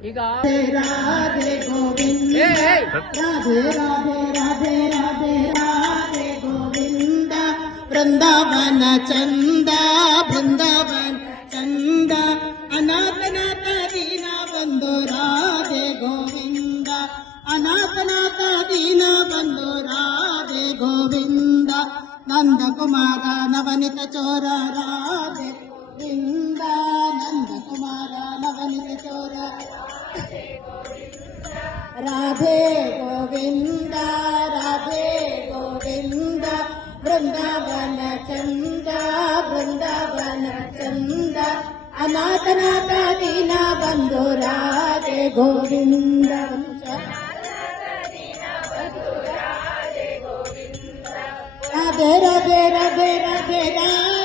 ಈಗ ರಾಧೆ ಗೋವಿಂದ ರಾಧೆ ರಾಧೆ ರಾಧೆ ರಾಧೆ ರಾಧೆ ಗೋವಿಂದ ಬೃಂದಾವನ ಚಂದ ಬೃಂದಾವನ ಚಂದ ಅನಾಥನಾಥ ದೀನ ಬಂದು ರಾಧೆ ಗೋವಿಂದ ಅನಾಥನಾಥ ದೀನ ಬಂದು ರಾಧೆ ಗೋವಿಂದ ನಂದಕುಮಾರ ನವನಿತ ಚೋರ ರಾಧೆ ಗೋವಿಂದ ನಂದಕುಮಾರ ನವನಿತ ಚೋರ ರಾಧೆ ಗೋವಿಂದ ರಾಧೆ ಗೋವಿಂದ ಬೃಂದಾವನ ಚಂದ ಬೃಂದಾವನ ಚಂದ ಅನಾಥನಾಥ ದೀನ ಬಂದು ರಾಧೆ ಗೋವಿಂದ ರಾಧೆ ರಾಧೆ ರಾಧೆ ರಾಧೆ ರಾಧೆ